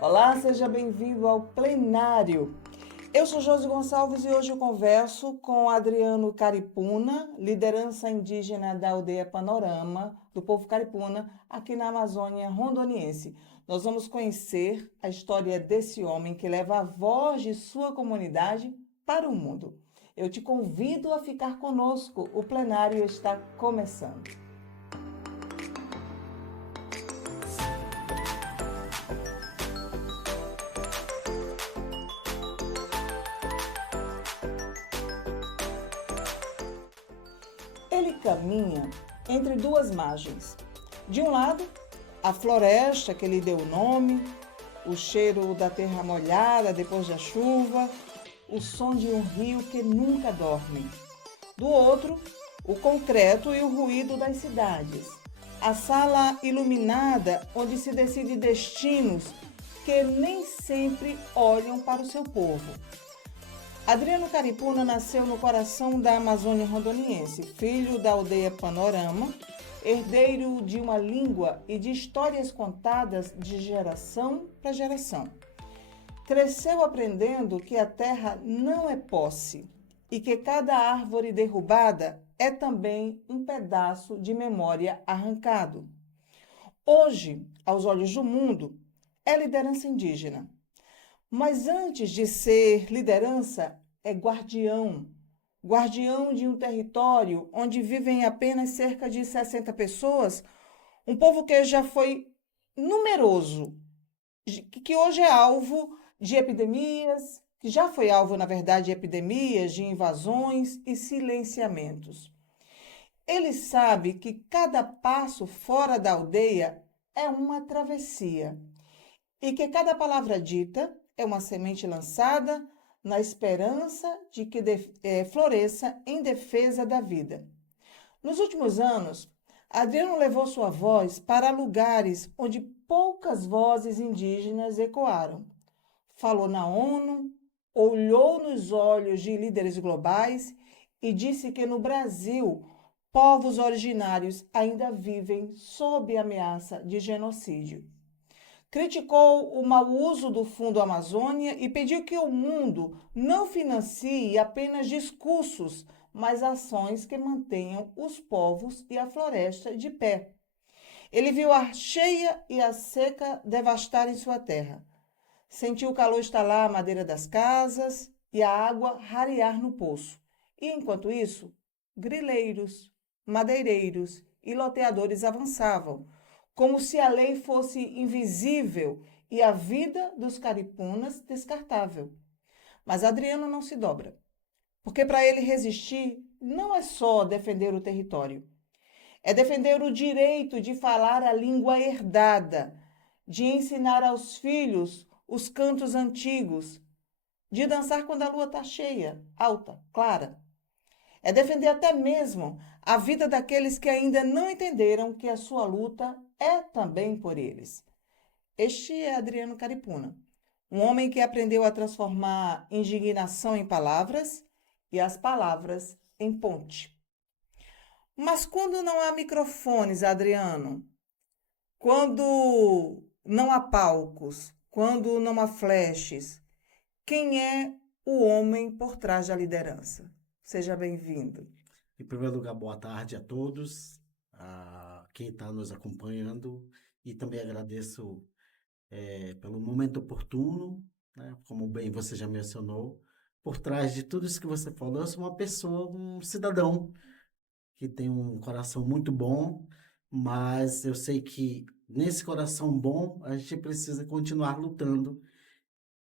Olá, seja bem-vindo ao plenário. Eu sou Josi Gonçalves e hoje eu converso com Adriano Caripuna, liderança indígena da aldeia Panorama, do povo Caripuna, aqui na Amazônia rondoniense. Nós vamos conhecer a história desse homem que leva a voz de sua comunidade para o mundo. Eu te convido a ficar conosco, o plenário está começando. Ele caminha entre duas margens. De um lado, a floresta que lhe deu o nome, o cheiro da terra molhada depois da chuva, o som de um rio que nunca dorme. Do outro, o concreto e o ruído das cidades. A sala iluminada onde se decide destinos que nem sempre olham para o seu povo. Adriano Caripuna nasceu no coração da Amazônia rondoniense, filho da aldeia Panorama, herdeiro de uma língua e de histórias contadas de geração para geração. Cresceu aprendendo que a terra não é posse e que cada árvore derrubada é também um pedaço de memória arrancado. Hoje, aos olhos do mundo, é liderança indígena. Mas antes de ser liderança, é guardião. Guardião de um território onde vivem apenas cerca de 60 pessoas, um povo que já foi numeroso, que hoje é alvo de epidemias, que já foi alvo, na verdade, de epidemias, de invasões e silenciamentos. Ele sabe que cada passo fora da aldeia é uma travessia e que cada palavra dita é uma semente lançada na esperança de que floresça em defesa da vida. Nos últimos anos, Adriano levou sua voz para lugares onde poucas vozes indígenas ecoaram. Falou na ONU, olhou nos olhos de líderes globais e disse que no Brasil, povos originários ainda vivem sob ameaça de genocídio. Criticou o mau uso do Fundo Amazônia e pediu que o mundo não financie apenas discursos, mas ações que mantenham os povos e a floresta de pé. Ele viu a cheia e a seca devastarem sua terra. Sentiu o calor estalar a madeira das casas e a água rarear no poço. E, enquanto isso, grileiros, madeireiros e loteadores avançavam, como se a lei fosse invisível e a vida dos caripunas descartável. Mas Adriano não se dobra, porque para ele resistir não é só defender o território, é defender o direito de falar a língua herdada, de ensinar aos filhos os cantos antigos, de dançar quando a lua está cheia, alta, clara. É defender até mesmo a vida daqueles que ainda não entenderam que a sua luta é também por eles. Este é Adriano Caripuna, um homem que aprendeu a transformar indignação em palavras e as palavras em ponte. Mas quando não há microfones, Adriano, quando não há palcos, quando não há flashes, quem é o homem por trás da liderança? Seja bem-vindo. Em primeiro lugar, boa tarde a todos, a quem está nos acompanhando, e também agradeço pelo momento oportuno, né, como bem você já mencionou. Por trás de tudo isso que você falou, eu sou uma pessoa, um cidadão que tem um coração muito bom, mas eu sei que nesse coração bom a gente precisa continuar lutando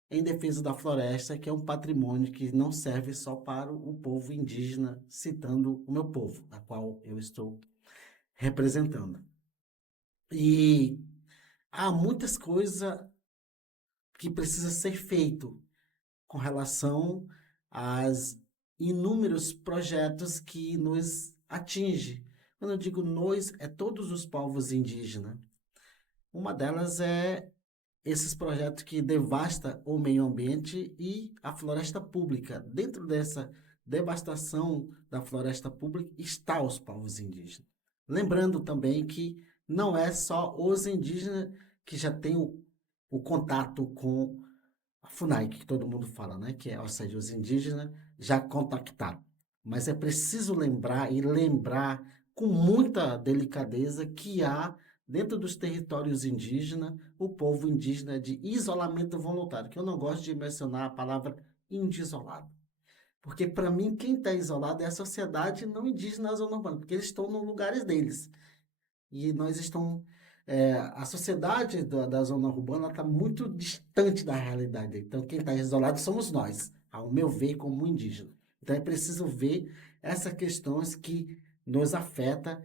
em defesa da floresta, que é um patrimônio que não serve só para o povo indígena, citando o meu povo, a qual eu estou representando. E há muitas coisas que precisa ser feito com relação aos inúmeros projetos que nos atinge. Quando eu digo nós, é todos os povos indígenas. Uma delas é esses projetos que devastam o meio ambiente e a floresta pública. Dentro dessa devastação da floresta pública está os povos indígenas. Lembrando também que não é só os indígenas que já têm o contato com a FUNAI, que todo mundo fala, né? Que é, ou seja, os indígenas já contactaram. Mas é preciso lembrar e lembrar com muita delicadeza que há, dentro dos territórios indígenas, o povo indígena de isolamento voluntário, que eu não gosto de mencionar a palavra índio isolado. Porque, para mim, quem está isolado é a sociedade não indígena da zona urbana, porque eles estão nos lugares deles. E nós estamos. A sociedade da zona urbana está muito distante da realidade. Então, quem está isolado somos nós, ao meu ver, como indígena. Então, é preciso ver essas questões que nos afetam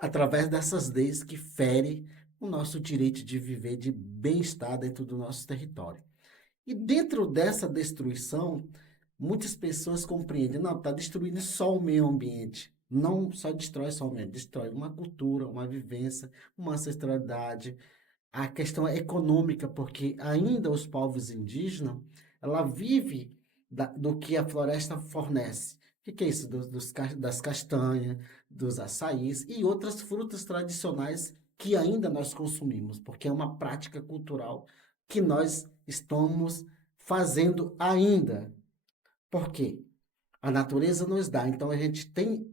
através dessas leis que ferem o nosso direito de viver de bem-estar dentro do nosso território. E dentro dessa destruição, muitas pessoas compreendem, não, está destruindo só o meio ambiente. Não só destrói só o meio, destrói uma cultura, uma vivência, uma ancestralidade, a questão econômica, porque ainda os povos indígenas, ela vive do que a floresta fornece. O que é isso? Das castanhas, dos açaís e outras frutas tradicionais que ainda nós consumimos, porque é uma prática cultural que nós estamos fazendo ainda. Por quê? A natureza nos dá, então a gente tem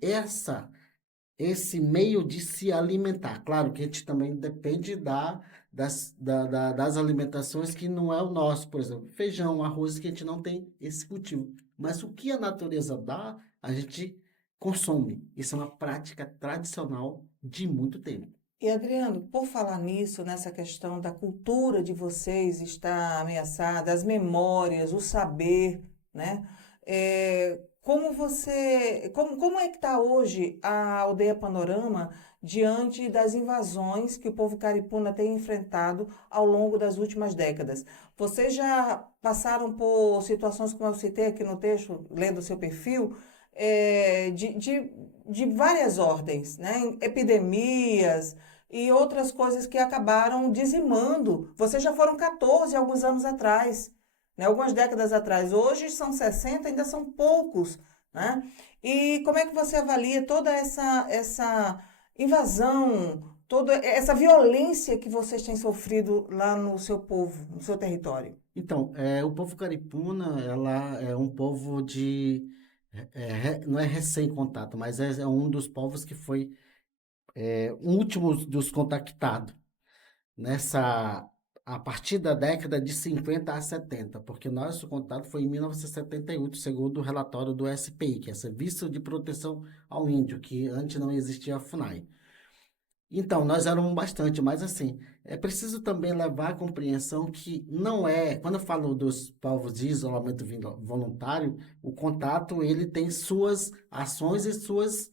esse meio de se alimentar. Claro que a gente também depende das alimentações que não é o nosso, por exemplo, feijão, arroz, que a gente não tem esse cultivo. Mas o que a natureza dá, a gente consome. Isso é uma prática tradicional de muito tempo. E Adriano, por falar nisso, nessa questão da cultura de vocês estar ameaçada, as memórias, o saber, né? Como é que está hoje a Aldeia Panorama diante das invasões que o povo caripuna tem enfrentado ao longo das últimas décadas? Vocês já passaram por situações, como eu citei aqui no texto, lendo o seu perfil, de várias ordens, né? Epidemias e outras coisas que acabaram dizimando. Vocês já foram 14 alguns anos atrás, né? Algumas décadas atrás. Hoje são 60, ainda são poucos, né? E como é que você avalia toda essa invasão, toda essa violência que vocês têm sofrido lá no seu povo, no seu território? Então, o povo caripuna, ela é um povo não é recém-contato, mas é um dos povos que foi o último dos contactados a partir da década de 50 a 70, porque nosso contato foi em 1978, segundo o relatório do SPI, que é Serviço de Proteção ao Índio, que antes não existia a FUNAI. Então, nós éramos bastante, mas assim, é preciso também levar à compreensão que não é, quando eu falo dos povos de isolamento voluntário, o contato, ele tem suas ações e suas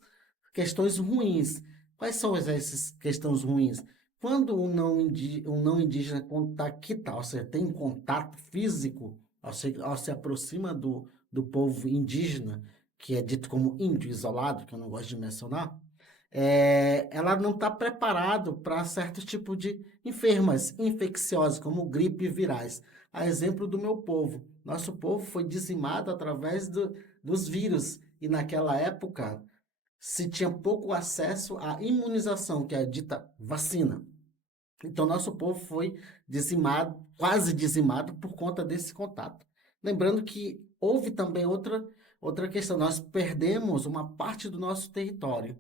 questões ruins. Quais são essas questões ruins? Quando um não indígena contacta, ou seja, tem contato físico, ao se aproxima do povo indígena, que é dito como índio isolado, que eu não gosto de mencionar, ela não está preparado para certos tipos de enfermas infecciosas, como gripe e virais. A exemplo do meu povo. Nosso povo foi dizimado através dos vírus, e naquela época se tinha pouco acesso à imunização, que é a dita vacina. Então, nosso povo foi dizimado, quase dizimado, por conta desse contato. Lembrando que houve também outra questão, nós perdemos uma parte do nosso território.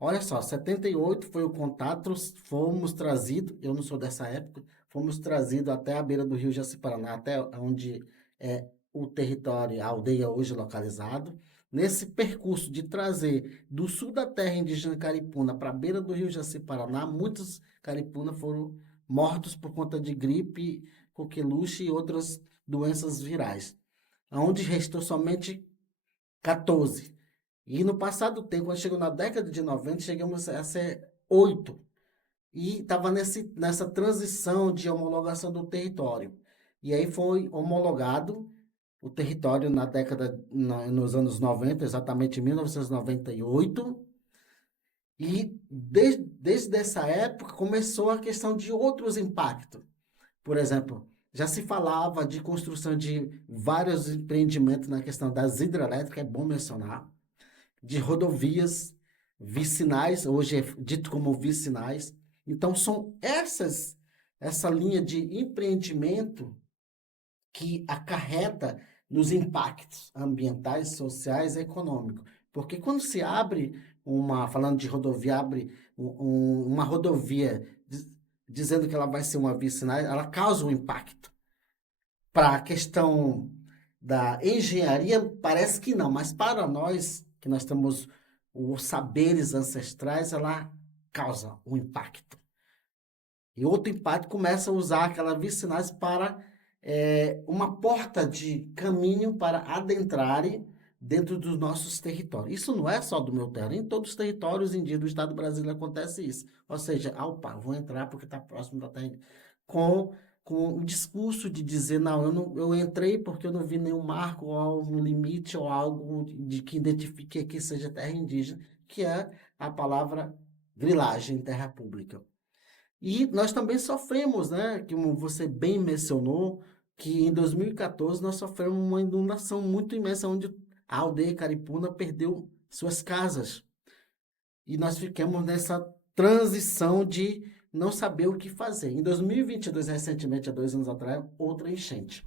Olha só, 78 foi o contato, fomos trazidos, eu não sou dessa época, fomos trazidos até a beira do rio Jaci-Paraná, até onde é o território, a aldeia hoje localizado. Nesse percurso de trazer do sul da terra indígena caripuna para a beira do rio Jaci-Paraná, muitos caripuna foram mortos por conta de gripe, coqueluche e outras doenças virais, onde restou somente 14. E no passado do tempo, quando chegou na década de 90, chegamos a ser 8. E estava nessa transição de homologação do território. E aí foi homologado o território nos anos 90, exatamente em 1998. E desde essa época começou a questão de outros impactos. Por exemplo, já se falava de construção de vários empreendimentos na questão das hidrelétricas, é bom mencionar, de rodovias vicinais, hoje é dito como vicinais, Então, são essa linha de empreendimento que acarreta nos impactos ambientais, sociais e econômicos. Porque quando se abre falando de rodovia, abre uma rodovia dizendo que ela vai ser uma vicinal, ela causa um impacto. Para a questão da engenharia, parece que não, mas para nós, que nós temos os saberes ancestrais, ela causa um impacto. E outro impacto começa a usar aquelas vicinais para uma porta de caminho para adentrarem dentro dos nossos territórios. Isso não é só do meu território, em todos os territórios indígenas do Estado brasileiro acontece isso. Ou seja, opa, vou entrar porque está próximo da terra indígena. Com o discurso de dizer, não, eu entrei porque eu não vi nenhum marco ou algum limite ou algo que identifique que seja terra indígena, que é a palavra grilagem, terra pública. E nós também sofremos, né, como você bem mencionou, que em 2014 nós sofremos uma inundação muito imensa, onde a aldeia Caripuna perdeu suas casas. E nós ficamos nessa transição de não saber o que fazer. Em 2022, recentemente, há 2 anos atrás, outra enchente.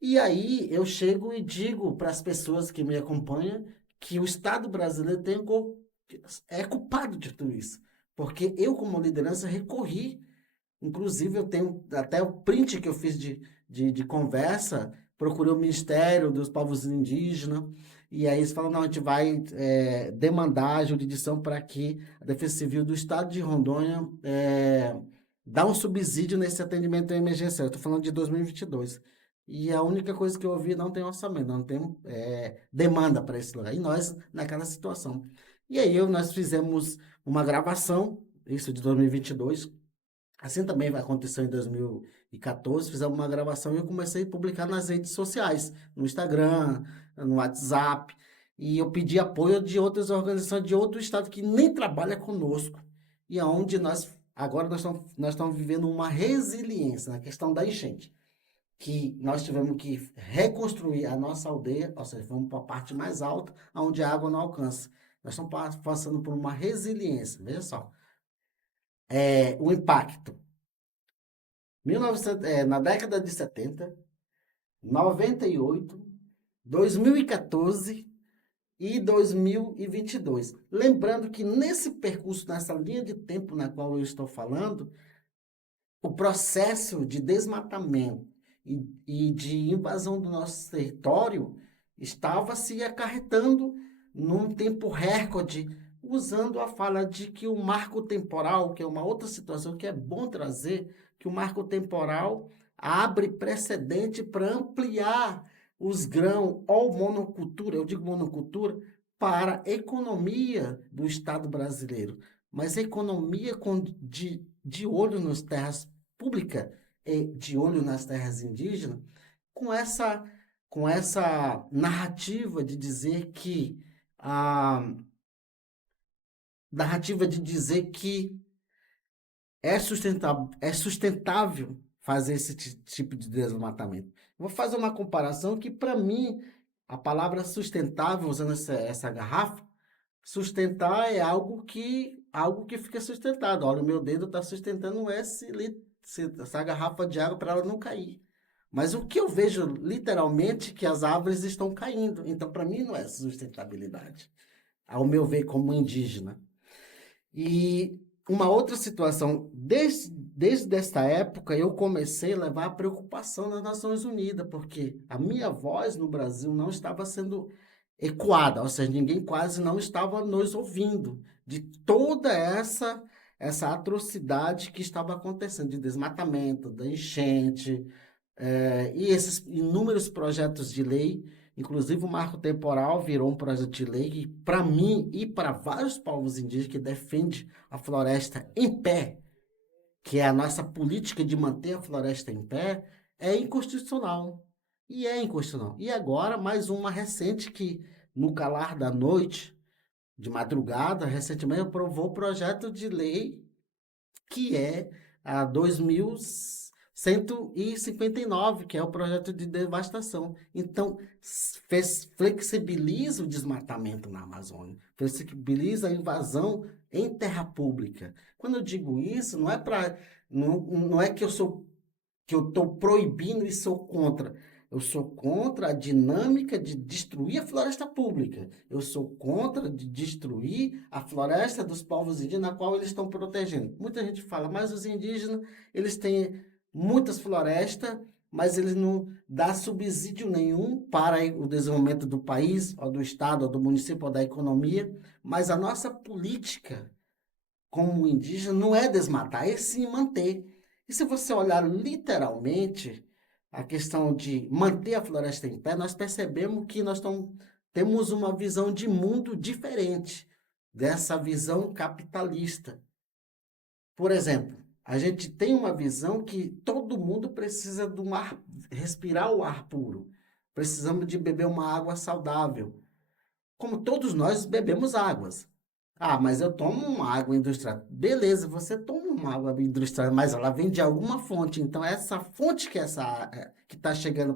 E aí eu chego e digo para as pessoas que me acompanham que o Estado brasileiro é culpado de tudo isso. Porque eu, como liderança, recorri. Inclusive, eu tenho até o print que eu fiz de conversa, procurei o Ministério dos Povos Indígenas, e aí eles falam, não, a gente vai demandar a jurisdição para que a Defesa Civil do Estado de Rondônia dá um subsídio nesse atendimento emergencial. Eu estou falando de 2022. E a única coisa que eu ouvi, não tem orçamento, não tem demanda para esse lugar. E nós, naquela situação. E aí nós fizemos uma gravação, isso de 2022, assim também vai acontecer em 2014, fizemos uma gravação e eu comecei a publicar nas redes sociais, no Instagram, no WhatsApp, e eu pedi apoio de outras organizações de outro estado que nem trabalha conosco, e aonde agora nós estamos vivendo uma resiliência na questão da enchente, que nós tivemos que reconstruir a nossa aldeia, ou seja, vamos para a parte mais alta, onde a água não alcança. Nós estamos passando por uma resiliência, veja só. O impacto. Na década de 70, 98, 2014 e 2022. Lembrando que nesse percurso, nessa linha de tempo na qual eu estou falando, o processo de desmatamento e de invasão do nosso território estava se acarretando num tempo recorde, usando a fala de que o marco temporal, que é uma outra situação que é bom trazer, que o marco temporal abre precedente para ampliar os grãos ou monocultura, eu digo monocultura, para a economia do Estado brasileiro, mas a economia de olho nas terras públicas e de olho nas terras indígenas, com essa narrativa de dizer que é sustentável fazer esse tipo de desmatamento. Vou fazer uma comparação que, para mim, a palavra sustentável, usando essa garrafa, sustentar é algo que fica sustentado. Olha, o meu dedo está sustentando essa garrafa de água para ela não cair. Mas o que eu vejo, literalmente, que as árvores estão caindo. Então, para mim, não é sustentabilidade, ao meu ver, como indígena. E uma outra situação, desde esta época, eu comecei a levar a preocupação nas Nações Unidas, porque a minha voz no Brasil não estava sendo ecoada, ou seja, ninguém quase não estava nos ouvindo de toda essa atrocidade que estava acontecendo, de desmatamento, da enchente, e esses inúmeros projetos de lei. Inclusive, o marco temporal virou um projeto de lei que, para mim e para vários povos indígenas que defendem a floresta em pé, que é a nossa política de manter a floresta em pé, é inconstitucional. E é inconstitucional. E agora, mais uma recente que, no calar da noite, de madrugada, recentemente aprovou o projeto de lei que é a 2159, que é o projeto de devastação. Então, flexibiliza o desmatamento na Amazônia, flexibiliza a invasão em terra pública. Quando eu digo isso, não é que eu estou proibindo e sou contra. Eu sou contra a dinâmica de destruir a floresta pública. Eu sou contra de destruir a floresta dos povos indígenas, na qual eles estão protegendo. Muita gente fala, mas os indígenas, eles têm muitas florestas, mas eles não dão subsídio nenhum para o desenvolvimento do país, ou do estado, ou do município, ou da economia. Mas a nossa política como indígena não é desmatar, é sim manter. E se você olhar literalmente a questão de manter a floresta em pé, nós percebemos que temos uma visão de mundo diferente dessa visão capitalista. Por exemplo, a gente tem uma visão que todo mundo precisa de respirar o ar puro. Precisamos de beber uma água saudável. Como todos nós bebemos águas. Ah, mas eu tomo uma água industrial. Beleza, você toma uma água industrial, mas ela vem de alguma fonte. Então, essa fonte que está chegando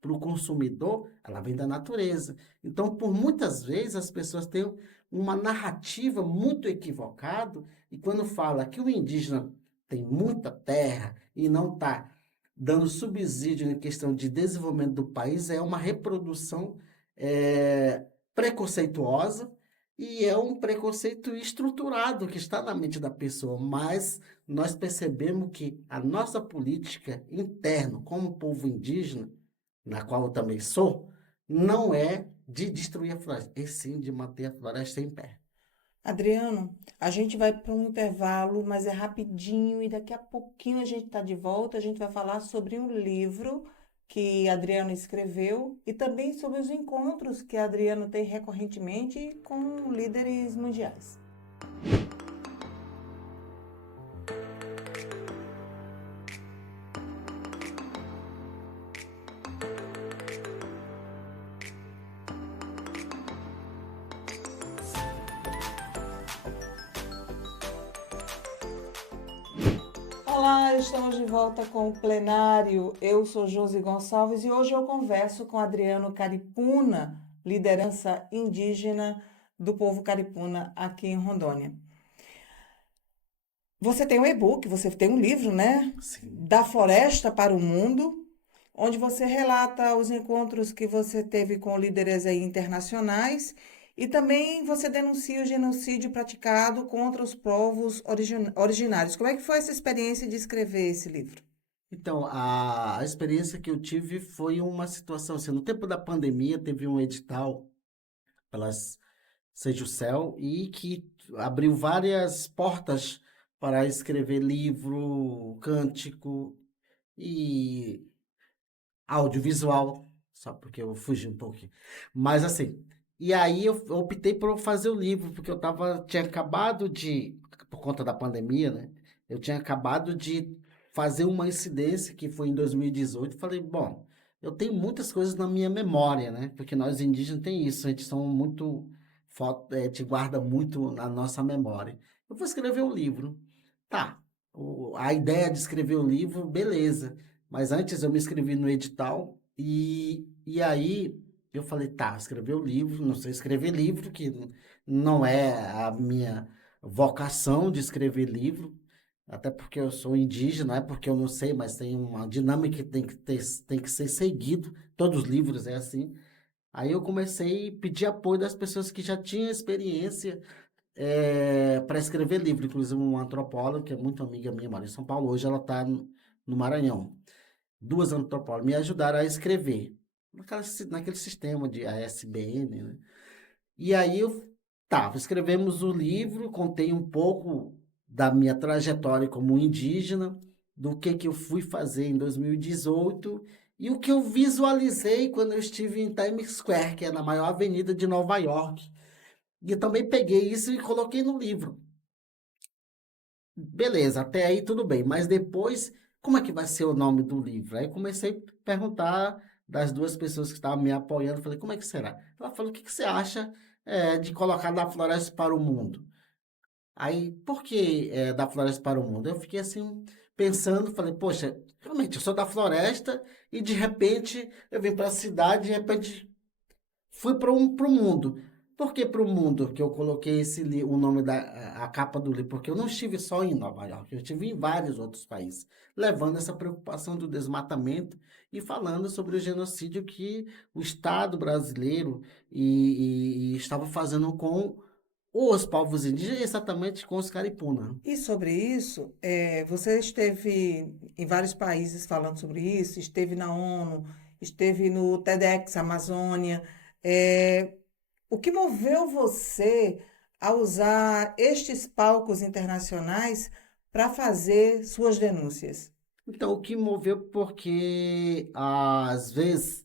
para o consumidor, ela vem da natureza. Então, por muitas vezes, as pessoas têm uma narrativa muito equivocada, e quando fala que o indígena tem muita terra e não está dando subsídio em questão de desenvolvimento do país, é uma reprodução preconceituosa, e é um preconceito estruturado que está na mente da pessoa, mas nós percebemos que a nossa política interna, como povo indígena, na qual eu também sou, não é de destruir a floresta, é sim de manter a floresta em pé. Adriano, a gente vai para um intervalo, mas é rapidinho e daqui a pouquinho a gente está de volta. A gente vai falar sobre um livro que Adriano escreveu e também sobre os encontros que Adriano tem recorrentemente com líderes mundiais. Olá, estamos de volta com o plenário. Eu sou Josi Gonçalves e hoje eu converso com Adriano Caripuna, liderança indígena do povo caripuna aqui em Rondônia. Você tem um e-book, você tem um livro, né? Sim. Da Floresta para o Mundo, onde você relata os encontros que você teve com líderes aí internacionais e também você denuncia o genocídio praticado contra os povos originários. Como é que foi essa experiência de escrever esse livro? Então, a experiência que eu tive foi uma situação assim, no tempo da pandemia teve um edital pelas Seja o Céu e que abriu várias portas para escrever livro, cântico e audiovisual, só porque eu fugi um pouquinho. Mas assim, e aí eu optei por fazer o livro, porque tinha acabado por conta da pandemia, né? Eu tinha acabado de fazer uma incidência que foi em 2018. Falei, bom, eu tenho muitas coisas na minha memória, né? Porque nós indígenas tem isso, a gente são muito, a gente guarda muito na nossa memória. Eu vou escrever um livro. Tá, a ideia de escrever o livro, beleza. Mas antes eu me inscrevi no edital e aí eu falei, tá, escrever o livro, não sei escrever livro, que não é a minha vocação de escrever livro, até porque eu sou indígena, não é porque eu não sei, mas tem uma dinâmica que tem que ser seguido, todos os livros é assim. Aí eu comecei a pedir apoio das pessoas que já tinham experiência para escrever livro, inclusive uma antropóloga, que é muito amiga minha, mora em São Paulo, hoje ela está no Maranhão. Duas antropólogas me ajudaram a escrever naquele sistema de ASBN, né? E aí escrevemos o livro, contei um pouco da minha trajetória como indígena, do que eu fui fazer em 2018 e o que eu visualizei quando eu estive em Times Square, que é na maior avenida de Nova York. E eu também peguei isso e coloquei no livro. Beleza, até aí tudo bem, mas depois, como é que vai ser o nome do livro? Aí comecei a perguntar das duas pessoas que estavam me apoiando, falei, como é que será? Ela falou, o que você acha de colocar Da Floresta para o Mundo? Aí, por que Da Floresta para o Mundo? Eu fiquei assim, pensando, falei, poxa, realmente, eu sou da floresta e de repente eu vim para a cidade, de repente fui para o mundo. Por que para o mundo que eu coloquei o nome a capa do livro? Porque eu não estive só em Nova York, eu estive em vários outros países, levando essa preocupação do desmatamento e falando sobre o genocídio que o Estado brasileiro e estava fazendo com os povos indígenas, exatamente com os caripuna. E sobre isso, você esteve em vários países falando sobre isso, esteve na ONU, esteve no TEDx Amazônia. É, o que moveu você a usar estes palcos internacionais para fazer suas denúncias? Então, o que moveu, porque às vezes,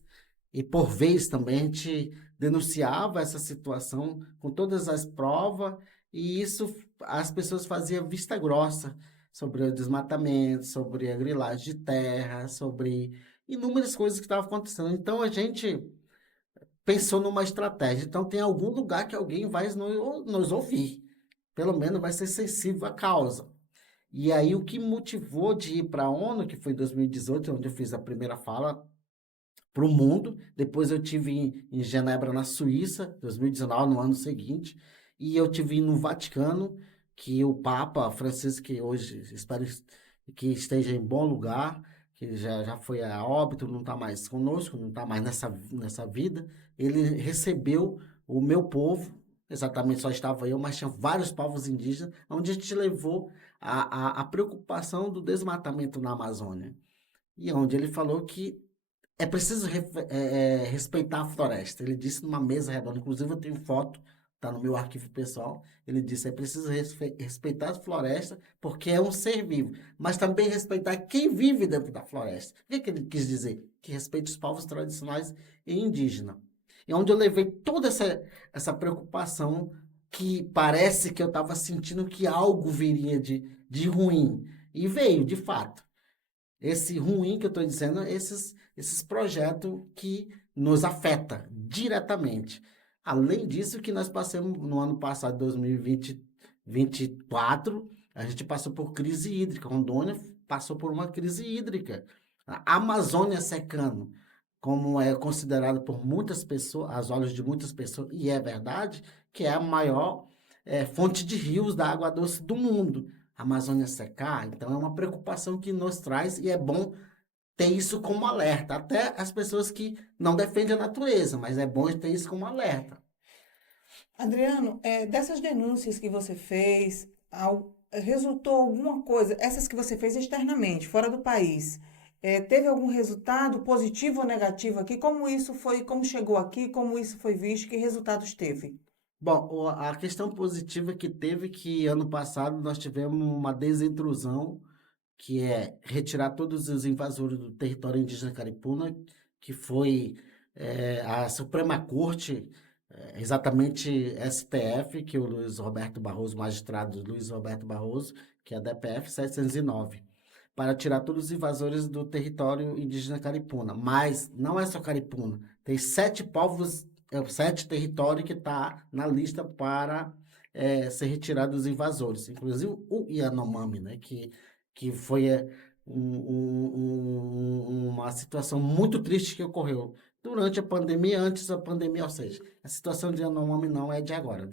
e por vez também, a gente denunciava essa situação com todas as provas, e isso as pessoas faziam vista grossa sobre o desmatamento, sobre a grilagem de terra, sobre inúmeras coisas que estavam acontecendo. Então, a gente pensou numa estratégia. Então, tem algum lugar que alguém vai nos ouvir, pelo menos vai ser sensível à causa. E aí, o que motivou de ir para a ONU, que foi em 2018, onde eu fiz a primeira fala para o mundo. Depois eu tive em Genebra, na Suíça, 2019, no ano seguinte. E eu tive no Vaticano, que o Papa Francisco, que hoje espero que esteja em bom lugar, que já foi a óbito, não está mais conosco, não está mais nessa vida. Ele recebeu o meu povo, exatamente só estava eu, mas tinha vários povos indígenas, onde a gente levou a preocupação do desmatamento na Amazônia. E onde ele falou que é preciso respeitar a floresta. Ele disse numa mesa redonda, inclusive eu tenho foto, está no meu arquivo pessoal. Ele disse: é preciso respeitar a floresta, porque é um ser vivo, mas também respeitar quem vive dentro da floresta. O que ele quis dizer? Que respeite os povos tradicionais e indígenas. E onde eu levei toda essa preocupação, que parece que eu estava sentindo que algo viria de ruim. E veio, de fato. Esse ruim que eu estou dizendo, esses projetos que nos afetam diretamente. Além disso, que nós passamos no ano passado, 2024, a gente passou por crise hídrica. Rondônia passou por uma crise hídrica. A Amazônia secando, como é considerado por muitas pessoas, aos olhos de muitas pessoas, e é verdade, que é a maior fonte de rios da água doce do mundo. A Amazônia secar, então é uma preocupação que nos traz e é bom ter isso como alerta. Até as pessoas que não defendem a natureza, mas é bom ter isso como alerta. Adriano, dessas denúncias que você fez, resultou alguma coisa, essas que você fez externamente, fora do país, teve algum resultado positivo ou negativo aqui? Como isso foi, como chegou aqui, como isso foi visto, que resultados teve? Bom, a questão positiva que teve que ano passado nós tivemos uma desintrusão, que é retirar todos os invasores do território indígena caripuna, que foi a Suprema Corte, exatamente STF, que o Luiz Roberto Barroso, magistrado Luiz Roberto Barroso, que é a DPF 709, para tirar todos os invasores do território indígena caripuna. Mas não é só caripuna, tem 7 povos, 7 territórios que está na lista para ser retirado dos invasores, inclusive o Yanomami, né, que foi uma situação muito triste que ocorreu durante a pandemia, antes da pandemia, ou seja, a situação de Yanomami não é de agora,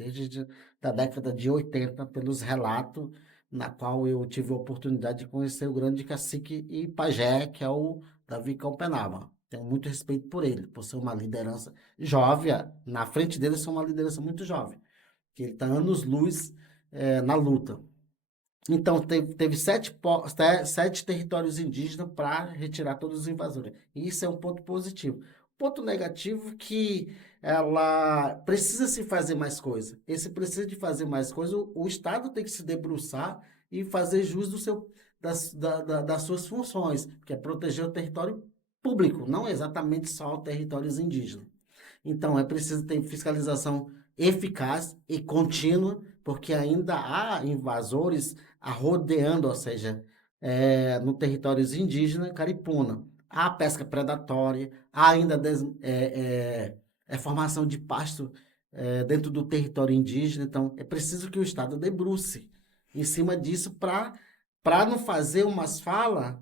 da década de 80, pelos relatos na qual eu tive a oportunidade de conhecer o grande cacique e pajé, que é o Davi Calpenaba. Tenho muito respeito por ele, por ser uma liderança jovem, na frente dele ser uma liderança muito jovem, que ele está anos-luz na luta. Então, teve 7 territórios indígenas para retirar todos os invasores. E isso é um ponto positivo. Ponto negativo que ela precisa se fazer mais coisa. Esse precisa de fazer mais coisa, o Estado tem que se debruçar e fazer jus das suas funções, que é proteger o território público, não exatamente só os territórios indígenas. Então, é preciso ter fiscalização eficaz e contínua, porque ainda há invasores rodeando, ou seja, no territórios indígenas, caripuna. Há pesca predatória, há ainda formação de pasto dentro do território indígena. Então, é preciso que o Estado debruce em cima disso para não fazer umas falas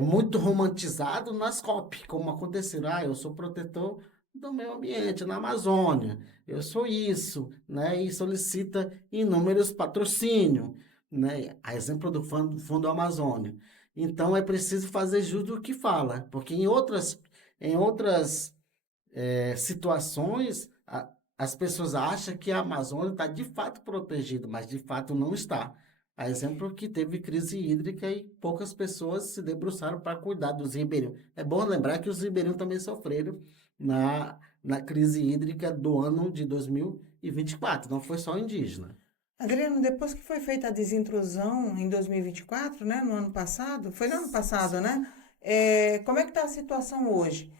muito romantizado nas COP, como aconteceu. Eu sou protetor do meio ambiente na Amazônia. Eu sou isso, né? E solicita inúmeros patrocínios, né? A exemplo do Fundo Amazônia. Então é preciso fazer jus do que fala, porque em outras situações, as pessoas acham que a Amazônia está de fato protegida, mas de fato não está. A exemplo que teve crise hídrica e poucas pessoas se debruçaram para cuidar dos ribeirinhos. É bom lembrar que os ribeirinhos também sofreram na crise hídrica do ano de 2024, não foi só indígena. Adriano, depois que foi feita a desintrusão em 2024, né, no ano passado, foi no ano passado, né? Como é que está a situação hoje?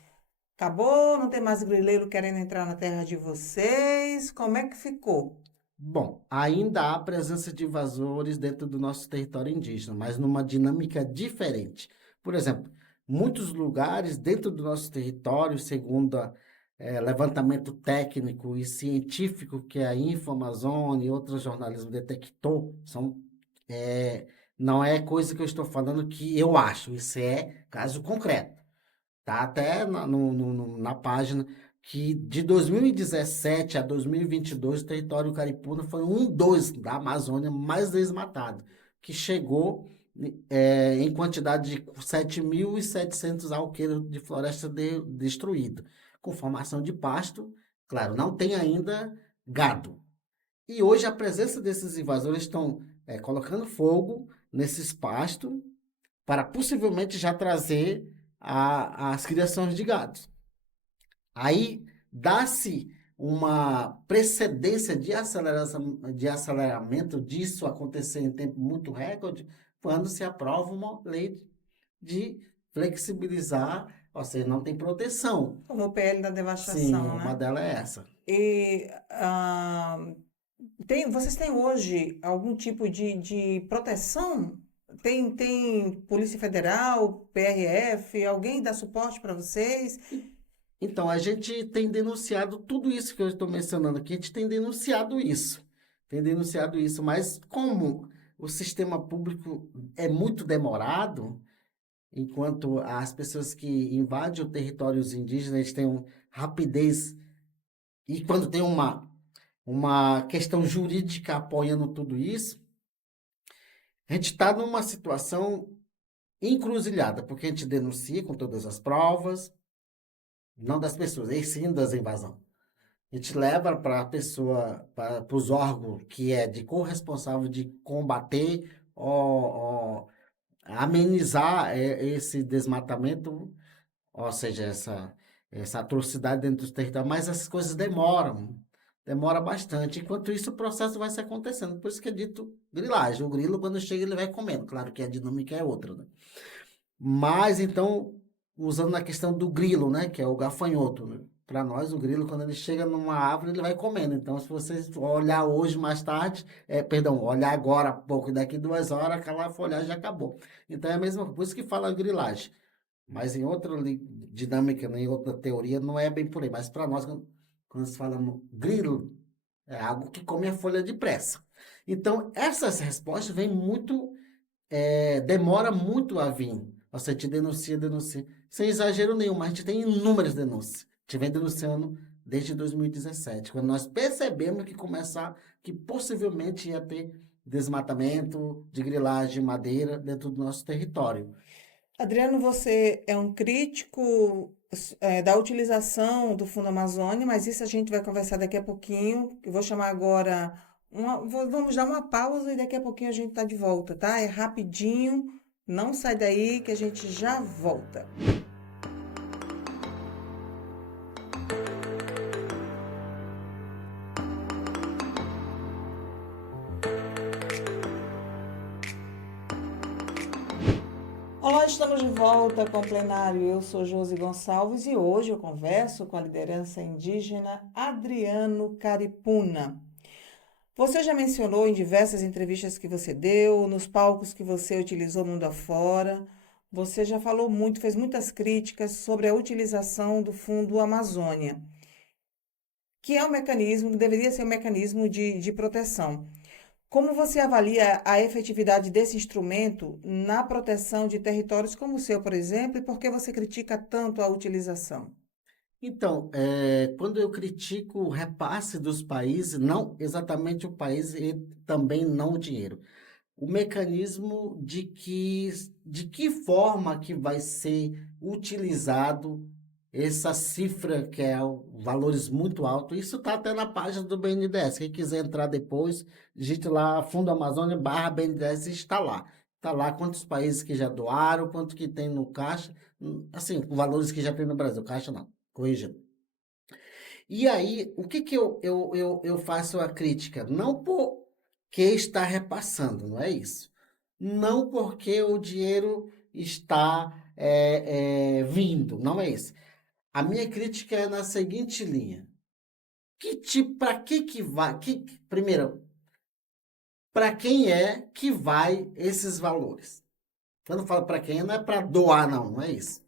Acabou? Não tem mais grileiro querendo entrar na terra de vocês? Como é que ficou? Bom, ainda há presença de invasores dentro do nosso território indígena, mas numa dinâmica diferente. Por exemplo, muitos lugares dentro do nosso território, segundo levantamento técnico e científico que a InfoAmazônia e outros jornalismo detectou, é, não é coisa que eu estou falando que eu acho, isso é caso concreto. Tá até na página que de 2017 a 2022 o território caripuna foi um dos da Amazônia mais desmatado, que chegou em quantidade de 7.700 alqueires de floresta destruído, com formação de pasto, claro, não tem ainda gado. E hoje a presença desses invasores estão colocando fogo nesses pastos para possivelmente já trazer as criações de gados. Aí dá-se uma precedência de aceleramento disso acontecer em tempo muito recorde quando se aprova uma lei de flexibilizar, ou seja, não tem proteção. Como o PL da Sim, devastação, uma né? delas é essa. E vocês têm hoje algum tipo de proteção? Tem Polícia Federal, PRF, alguém dá suporte para vocês? Então, a gente tem denunciado tudo isso que eu estou mencionando aqui, a gente tem denunciado isso, mas como o sistema público é muito demorado, enquanto as pessoas que invadem os territórios indígenas, eles têm rapidez, e quando tem uma questão jurídica apoiando tudo isso, a gente está numa situação encruzilhada, porque a gente denuncia com todas as provas, não das pessoas, e sim das invasões. A gente leva para a pessoa, para os órgãos que é de corresponsável de combater ou amenizar esse desmatamento, ou seja, essa atrocidade dentro dos territórios, mas essas coisas demora bastante. Enquanto isso, o processo vai se acontecendo. Por isso que é dito grilagem. O grilo, quando chega, ele vai comendo. Claro que a dinâmica é outra, né? Mas, então, usando a questão do grilo, né? Que é o gafanhoto, né? Para nós, o grilo, quando ele chega numa árvore, ele vai comendo. Então, se você olhar hoje, mais tarde, perdão, olhar agora, pouco, e daqui 2 horas, aquela folhagem já acabou. Então, é a mesma coisa, por isso que fala grilagem. Mas em outra dinâmica, né, em outra teoria, não é bem por aí. Mas para nós, quando se fala no grilo, é algo que come a folha depressa. Então, essas respostas vêm muito, demora muito a vir. Você te denuncia. Sem exagero nenhum, mas a gente tem inúmeras denúncias. A gente vem denunciando desde 2017, quando nós percebemos que possivelmente ia ter desmatamento de grilagem de madeira dentro do nosso território. Adriano, você é um crítico da utilização do Fundo Amazônia, mas isso a gente vai conversar daqui a pouquinho. Eu vou chamar agora, vamos dar uma pausa e daqui a pouquinho a gente está de volta, tá? É rapidinho, não sai daí que a gente já volta. Olá, estamos de volta com o plenário. Eu sou Josi Gonçalves e hoje eu converso com a liderança indígena Adriano Caripuna. Você já mencionou em diversas entrevistas que você deu, nos palcos que você utilizou mundo afora, você já falou muito, fez muitas críticas sobre a utilização do Fundo Amazônia, que é um mecanismo, que deveria ser um mecanismo de proteção. Como você avalia a efetividade desse instrumento na proteção de territórios como o seu, por exemplo, e por que você critica tanto a utilização? Então, quando eu critico o repasse dos países, não exatamente o país e também não o dinheiro. O mecanismo de que forma que vai ser utilizado essa cifra que é valores muito altos. Isso está até na página do BNDES. Quem quiser entrar depois, digite lá Fundo Amazônia barra BNDES e está lá. Está lá quantos países que já doaram, quanto que tem no caixa, assim, valores que já tem no Brasil. Caixa não, corrigindo. E aí, o que que eu faço a crítica? Não porque está repassando, não é isso. Não porque o dinheiro está vindo, não é isso. A minha crítica é na seguinte linha. Para que vai? Primeiro, para quem é que vai esses valores? Quando eu falo para quem, não é para doar, não é isso.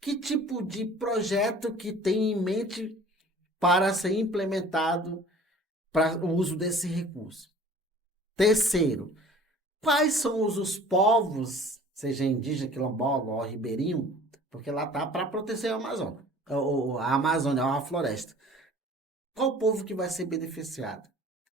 Que tipo de projeto que tem em mente para ser implementado para o uso desse recurso? Terceiro, quais são os povos, seja indígena, quilombola ou ribeirinho, porque lá tá para proteger a Amazônia, a Amazônia, a floresta. Qual povo que vai ser beneficiado?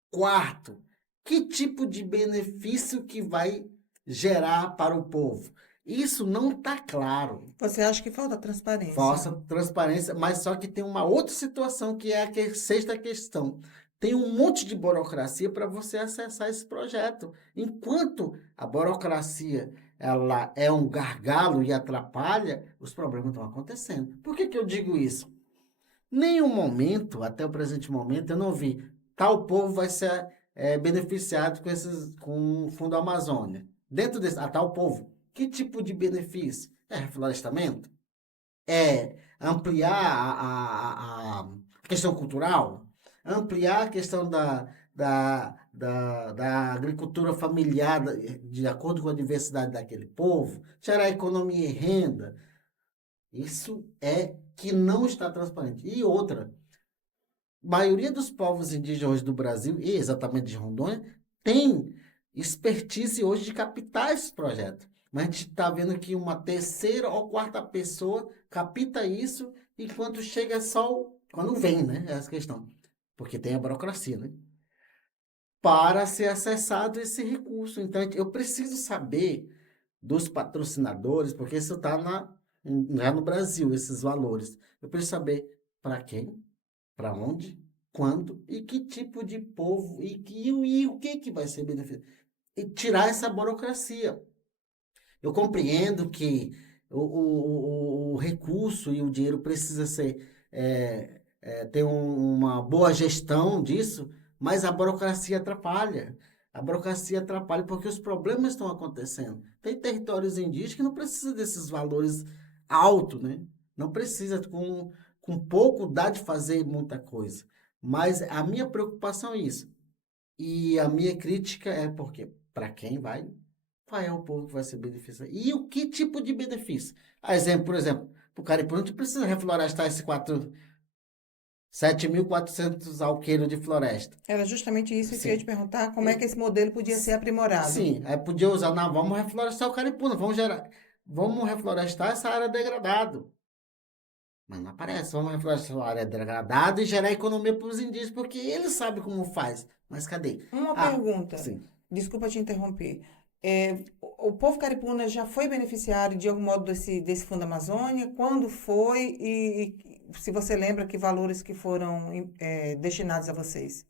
Quarto, que tipo de benefício que vai gerar para o povo? Isso não está claro. Você acha que falta transparência? Falsa transparência, mas só que tem uma outra situação que é sexta questão. Tem um monte de burocracia para você acessar esse projeto. Enquanto a burocracia ela é um gargalo e atrapalha, os problemas estão acontecendo. Por que eu digo isso? Nenhum momento, até o presente momento, eu não vi tal povo vai ser beneficiado com o Fundo Amazônia. Dentro desse, tal povo, que tipo de benefício? É reflorestamento? É ampliar a questão cultural, ampliar a questão da agricultura familiar de acordo com a diversidade daquele povo, gerar economia e renda. Isso é que não está transparente. E outra, a maioria dos povos indígenas hoje do Brasil, e exatamente de Rondônia, tem expertise hoje de captar esse projeto. Mas a gente está vendo que uma terceira ou quarta pessoa capta isso, enquanto chega só quando vem, né? Essa questão. Porque tem a burocracia, né? Para ser acessado esse recurso. Então, eu preciso saber dos patrocinadores, porque isso está já no Brasil, esses valores. Eu preciso saber para quem, para onde, quando e que tipo de povo e o que vai ser beneficiado. E tirar essa burocracia. Eu compreendo que o recurso e o dinheiro precisa ter uma boa gestão disso, mas a burocracia atrapalha. A burocracia atrapalha porque os problemas estão acontecendo. Tem territórios indígenas que não precisam desses valores altos, né? Não precisa, com pouco dá de fazer muita coisa. Mas a minha preocupação é isso. E a minha crítica é porque, para quem vai? Qual é o povo que vai ser beneficiado? E o que tipo de benefício? Por exemplo, para o Caripu, não precisa reflorestar esse 7.400 alqueires de floresta. Era justamente isso que eu ia te Sim. perguntar, como é que esse modelo podia ser aprimorado? Sim, aí podia usar, não, vamos reflorestar o Caripuna, vamos reflorestar essa área degradada. Mas não aparece, vamos reflorestar a área degradada e gerar economia para os indígenas, porque eles sabem como faz. Mas cadê? Uma Ah, pergunta, sim. desculpa te interromper. O povo caripuna já foi beneficiário de algum modo desse Fundo Amazônia? Quando foi? E se você lembra que valores que foram destinados a vocês?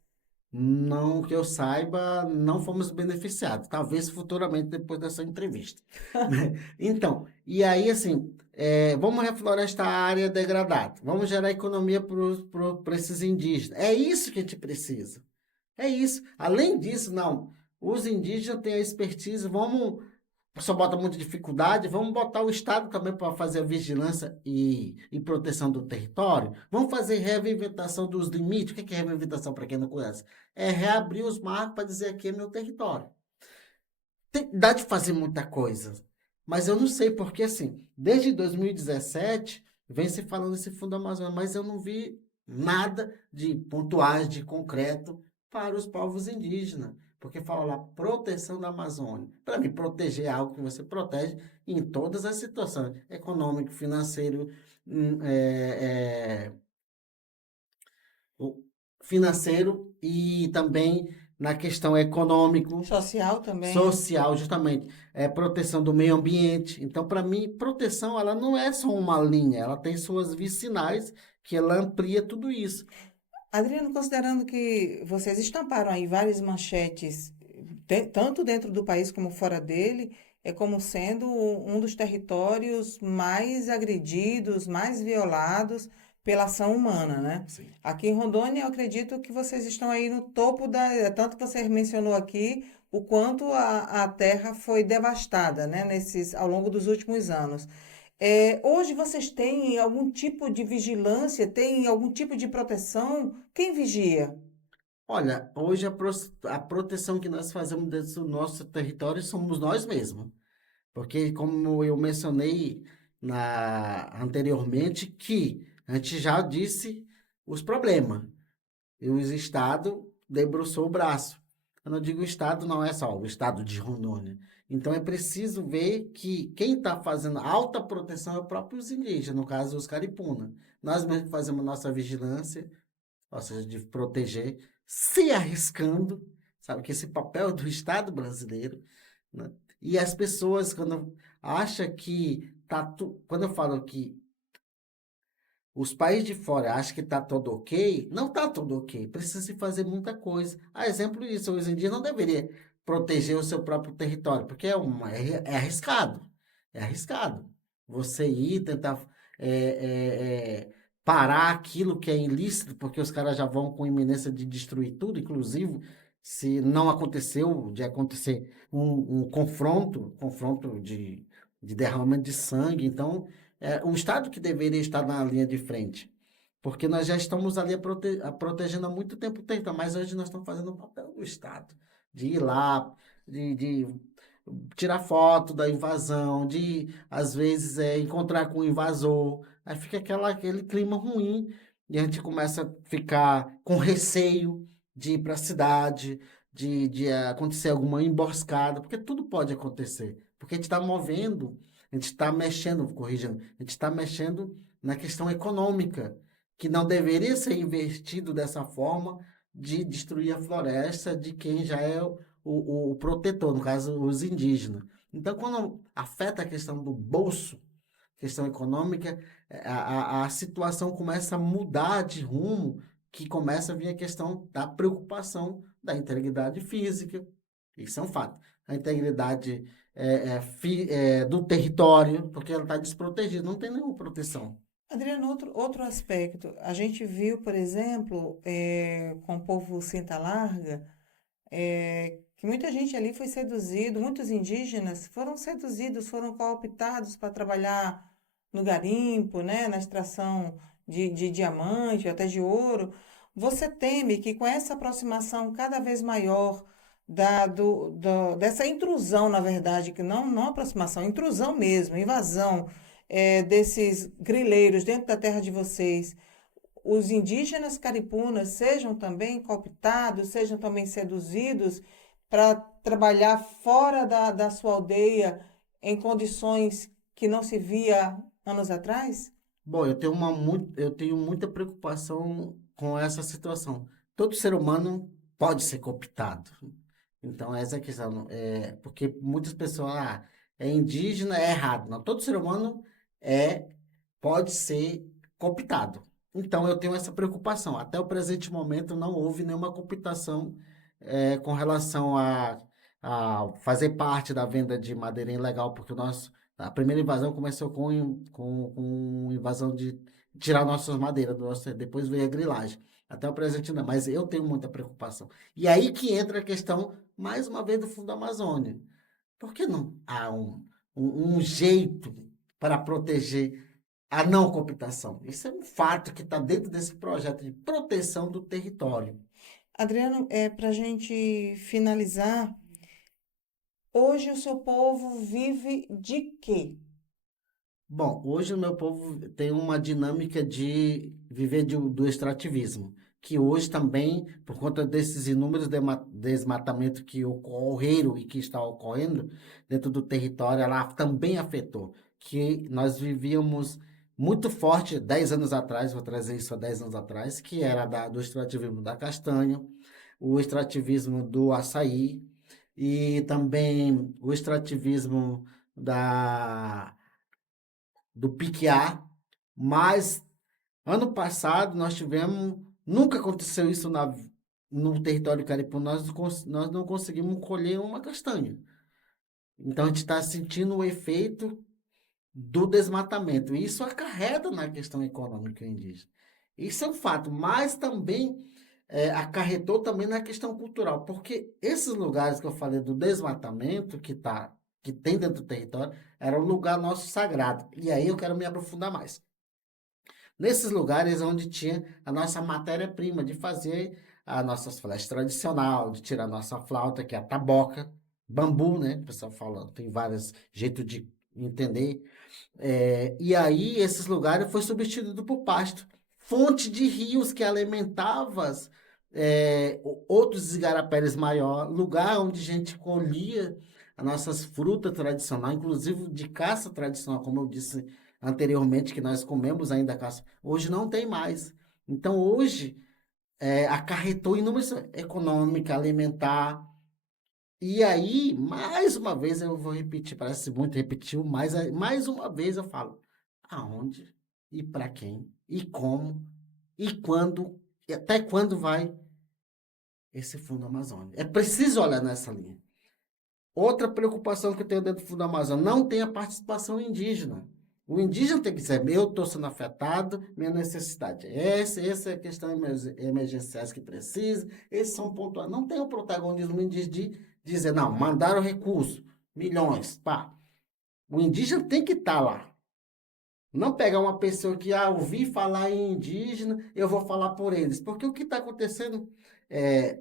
Não que eu saiba, não fomos beneficiados. Talvez futuramente, depois dessa entrevista. Né? Então, e aí, assim, vamos reflorestar a área degradada. Vamos gerar economia para esses indígenas. É isso que a gente precisa. É isso. Além disso, não. Os indígenas têm a expertise, só bota muita dificuldade, vamos botar o Estado também para fazer a vigilância e proteção do território. Vamos fazer reaviventação dos limites. O que é reaviventação, para quem não conhece? É reabrir os marcos para dizer aqui é meu território. Dá de fazer muita coisa, mas eu não sei porque, assim, desde 2017, vem se falando desse Fundo Amazônia, mas eu não vi nada de pontuais, de concreto para os povos indígenas. Porque fala lá, proteção da Amazônia. Para mim, proteger é algo que você protege em todas as situações, econômico, financeiro, hum, é, é, o financeiro e também na questão econômico, Social também. social, justamente, proteção do meio ambiente. Então, para mim, proteção, ela não é só uma linha, ela tem suas vicinais que ela amplia tudo isso. Adriano, considerando que vocês estamparam aí várias manchetes, tanto dentro do país como fora dele, é como sendo um dos territórios mais agredidos, mais violados pela ação humana, né? Sim. Aqui em Rondônia, eu acredito que vocês estão aí no topo da. Tanto que você mencionou aqui o quanto a terra foi devastada, né, ao longo dos últimos anos. Hoje vocês têm algum tipo de vigilância, têm algum tipo de proteção? Quem vigia? Olha, hoje a proteção que nós fazemos dentro do nosso território somos nós mesmos. Porque, como eu mencionei anteriormente, que a gente já disse os problemas. E o Estado debruçou o braço. Quando eu digo Estado, não é só o Estado de Rondônia. Então é preciso ver que quem está fazendo alta proteção é o próprio os indígenas, no caso os caripuna. Nós mesmos fazemos nossa vigilância, ou seja, de proteger, se arriscando, sabe, que esse papel do Estado brasileiro, né? E as pessoas, quando acham que quando eu falo que os países de fora acham que está tudo ok, não está tudo ok. Precisa se fazer muita coisa. A exemplo disso, hoje em dia não deveria proteger o seu próprio território, porque é arriscado. É arriscado. Você ir tentar é, parar aquilo que é ilícito, porque os caras já vão com iminência de destruir tudo, inclusive se não aconteceu, de acontecer um confronto de derramamento de sangue. Então, o Estado que deveria estar na linha de frente. Porque nós já estamos ali protegendo há muito tempo o território, mas hoje nós estamos fazendo o papel do Estado, de ir lá, de tirar foto da invasão, de, às vezes, encontrar com o invasor. Aí fica aquele clima ruim e a gente começa a ficar com receio de ir para a cidade, de acontecer alguma emboscada, porque tudo pode acontecer. Porque a gente está movendo, a gente está mexendo, corrigindo, a gente está mexendo na questão econômica, que não deveria ser investido dessa forma de destruir a floresta de quem já é o protetor, no caso, os indígenas. Então, quando afeta a questão do bolso, questão econômica, a situação começa a mudar de rumo, que começa a vir a questão da preocupação da integridade física. Isso é um fato. A integridade do território, porque ela está desprotegida, não tem nenhuma proteção. Adriano, outro aspecto. A gente viu, por exemplo, com o povo Cinta Larga, que muita gente ali foi seduzido, muitos indígenas foram seduzidos, foram cooptados para trabalhar no garimpo, né, na extração de diamante, até de ouro. Você teme que com essa aproximação cada vez maior dessa intrusão, na verdade, que não aproximação, intrusão mesmo, invasão, desses grileiros dentro da terra de vocês, os indígenas caripunas sejam também cooptados, sejam também seduzidos para trabalhar fora da sua aldeia em condições que não se via anos atrás? Bom, eu tenho muita preocupação com essa situação. Todo ser humano pode ser cooptado. Então, essa é a questão. Porque muitas pessoas, é indígena, é errado. Não, todo ser humano é, pode ser cooptado. Então, eu tenho essa preocupação. Até o presente momento, não houve nenhuma cooptação com relação a fazer parte da venda de madeira ilegal, porque a primeira invasão começou com invasão de tirar nossas madeiras, depois veio a grilagem. Até o presente não, mas eu tenho muita preocupação. E aí que entra a questão, mais uma vez, do Fundo Amazônia. Por que não há um jeito para proteger a não cooptação? Isso é um fato que está dentro desse projeto de proteção do território. Adriano, para a gente finalizar, hoje o seu povo vive de quê? Bom, hoje o meu povo tem uma dinâmica de viver do extrativismo, que hoje também, por conta desses inúmeros desmatamentos que ocorreram e que está ocorrendo dentro do território, ela também afetou, que nós vivíamos muito forte 10 anos atrás, vou trazer isso há 10 anos atrás, que era do extrativismo da castanha, o extrativismo do açaí e também o extrativismo do piquiá, mas ano passado nós tivemos, nunca aconteceu isso no território caribe, nós não conseguimos colher uma castanha. Então a gente está sentindo o efeito do desmatamento. E isso acarreta na questão econômica indígena. Isso é um fato, mas também acarretou também na questão cultural, porque esses lugares que eu falei do desmatamento que tem dentro do território, era um lugar nosso sagrado. E aí eu quero me aprofundar mais. Nesses lugares onde tinha a nossa matéria-prima de fazer as nossas flechas tradicional, de tirar a nossa flauta, que é a taboca, bambu, né? O pessoal fala, tem vários jeitos de entender. E aí, esses lugares foi substituído por pasto. Fonte de rios que alimentavam outros igarapés maior, lugar onde a gente colhia as nossas frutas tradicionais, inclusive de caça tradicional, como eu disse anteriormente, que nós comemos ainda caça. Hoje não tem mais. Então, hoje, acarretou em números econômica, alimentar. E aí, mais uma vez eu vou repetir, parece muito repetiu, mas mais uma vez eu falo, aonde e para quem e como e quando e até quando vai esse Fundo Amazônia? É preciso olhar nessa linha. Outra preocupação que eu tenho dentro do Fundo Amazônia, não tem a participação indígena. O indígena tem que dizer, eu estou sendo afetado, minha necessidade é essa é a questão emergenciais que precisa, esses são pontuais. Não tem o protagonismo indígena de dizer, não, mandaram recurso, milhões, pá. O indígena tem que estar lá. Não pegar uma pessoa que, ouvi falar em indígena, eu vou falar por eles. Porque o que está acontecendo é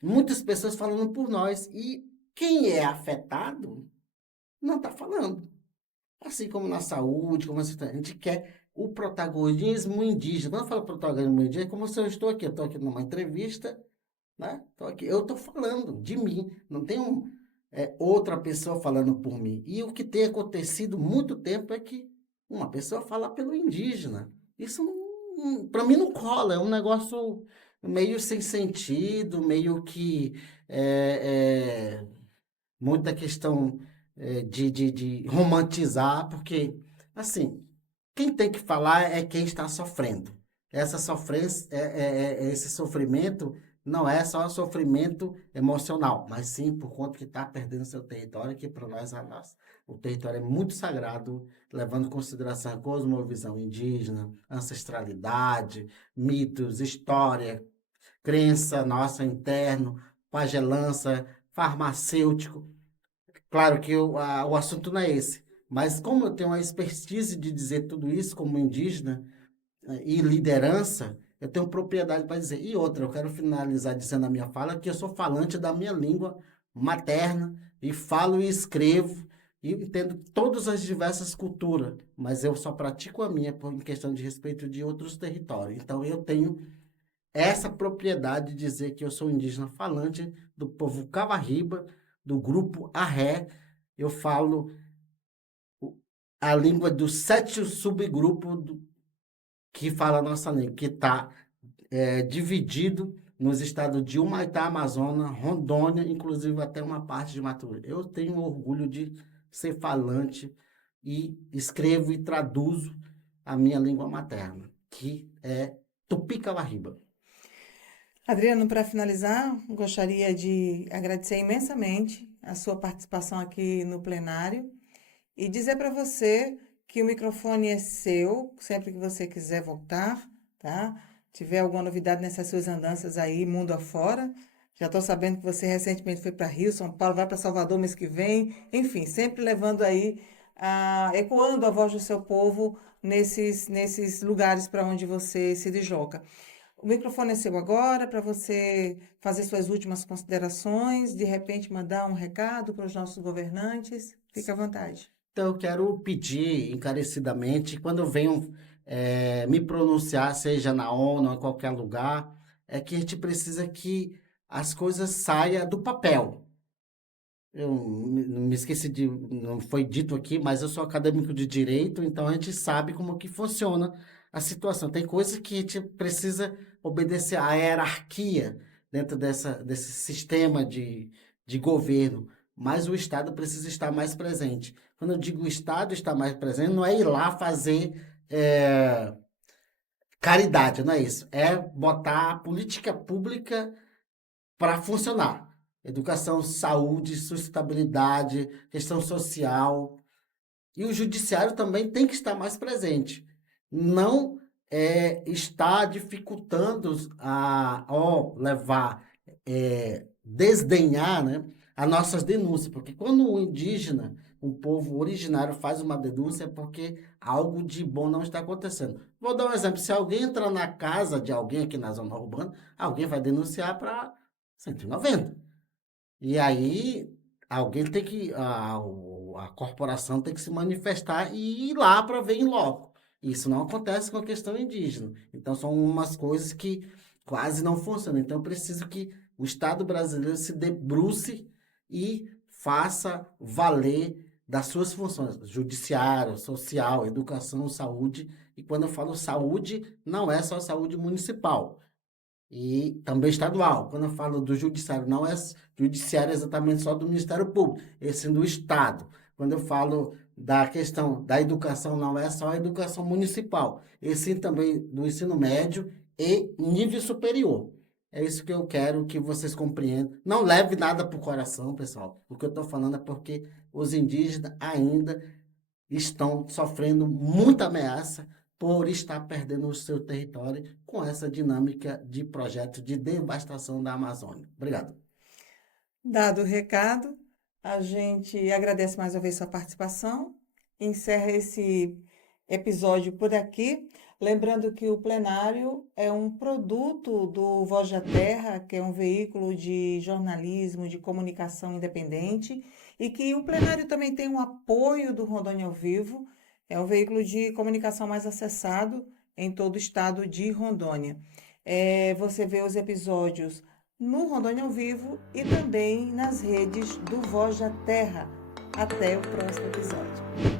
muitas pessoas falando por nós. E quem é afetado não está falando. Assim como na saúde, como a gente quer o protagonismo indígena. Quando eu falo protagonismo indígena, é como se eu estou aqui numa entrevista, né? Tô aqui, eu estou falando de mim, não tem outra pessoa falando por mim. E o que tem acontecido muito tempo é que uma pessoa fala pelo indígena. Isso, para mim, não cola, é um negócio meio sem sentido, meio que muita questão de romantizar, porque, assim, quem tem que falar é quem está sofrendo. Essa sofrência, esse sofrimento não é só sofrimento emocional, mas sim por conta que está perdendo seu território, que para nós, o território é muito sagrado, levando em consideração a cosmovisão indígena, ancestralidade, mitos, história, crença nossa interno, pagelança, farmacêutico. Claro que o assunto não é esse, mas como eu tenho a expertise de dizer tudo isso como indígena e liderança, eu tenho propriedade para dizer. E outra, eu quero finalizar dizendo a minha fala que eu sou falante da minha língua materna e falo e escrevo e entendo todas as diversas culturas, mas eu só pratico a minha por questão de respeito de outros territórios. Então eu tenho essa propriedade de dizer que eu sou indígena falante do povo Cavarriba, do grupo Arré. Eu falo a língua dos 7 subgrupos que fala a nossa língua, que está dividido nos estados de Humaitá, Amazonas, Rondônia, inclusive até uma parte de Mato Grosso. Eu tenho orgulho de ser falante e escrevo e traduzo a minha língua materna, que é Tupi-Cavarriba. Adriano, para finalizar, gostaria de agradecer imensamente a sua participação aqui no plenário e dizer para você que o microfone é seu, sempre que você quiser voltar, tá? Tiver alguma novidade nessas suas andanças aí, mundo afora. Já estou sabendo que você recentemente foi para Rio, São Paulo, vai para Salvador mês que vem. Enfim, sempre levando aí, ecoando a voz do seu povo nesses lugares para onde você se desloca. O microfone é seu agora para você fazer suas últimas considerações, de repente mandar um recado para os nossos governantes. Fique à vontade. Então, eu quero pedir encarecidamente, quando eu venho me pronunciar, seja na ONU ou em qualquer lugar, é que a gente precisa que as coisas saiam do papel. Eu me esqueci de, não foi dito aqui, mas eu sou acadêmico de direito, então a gente sabe como que funciona a situação. Tem coisas que a gente precisa obedecer à hierarquia dentro desse sistema de governo, mas o Estado precisa estar mais presente. Quando eu digo o Estado estar mais presente, não é ir lá fazer caridade, não é isso. É botar a política pública para funcionar. Educação, saúde, sustentabilidade, questão social. E o judiciário também tem que estar mais presente. Não está dificultando levar, desdenhar, né, as nossas denúncias. Porque quando o indígena, um povo originário, faz uma denúncia é porque algo de bom não está acontecendo. Vou dar um exemplo. Se alguém entrar na casa de alguém aqui na zona urbana, alguém vai denunciar para 190. E aí, alguém tem que, a corporação tem que se manifestar e ir lá para ver em loco. Isso não acontece com a questão indígena. Então, são umas coisas que quase não funcionam. Então, eu preciso que o Estado brasileiro se debruce e faça valer das suas funções, judiciário, social, educação, saúde. E quando eu falo saúde, não é só saúde municipal e também estadual. Quando eu falo do judiciário, não é judiciário exatamente só do Ministério Público, é sim do Estado. Quando eu falo da questão da educação, não é só a educação municipal, e sim também do ensino médio e nível superior. É isso que eu quero que vocês compreendam. Não leve nada para o coração, pessoal. O que eu estou falando é porque os indígenas ainda estão sofrendo muita ameaça por estar perdendo o seu território com essa dinâmica de projeto de devastação da Amazônia. Obrigado. Dado o recado, a gente agradece mais uma vez sua participação, encerra esse episódio por aqui. Lembrando que o plenário é um produto do Voz da Terra, que é um veículo de jornalismo, de comunicação independente, e que o plenário também tem um apoio do Rondônia ao Vivo, é um veículo de comunicação mais acessado em todo o estado de Rondônia. Você vê os episódios no Rondônia ao Vivo e também nas redes do Voz da Terra. Até o próximo episódio.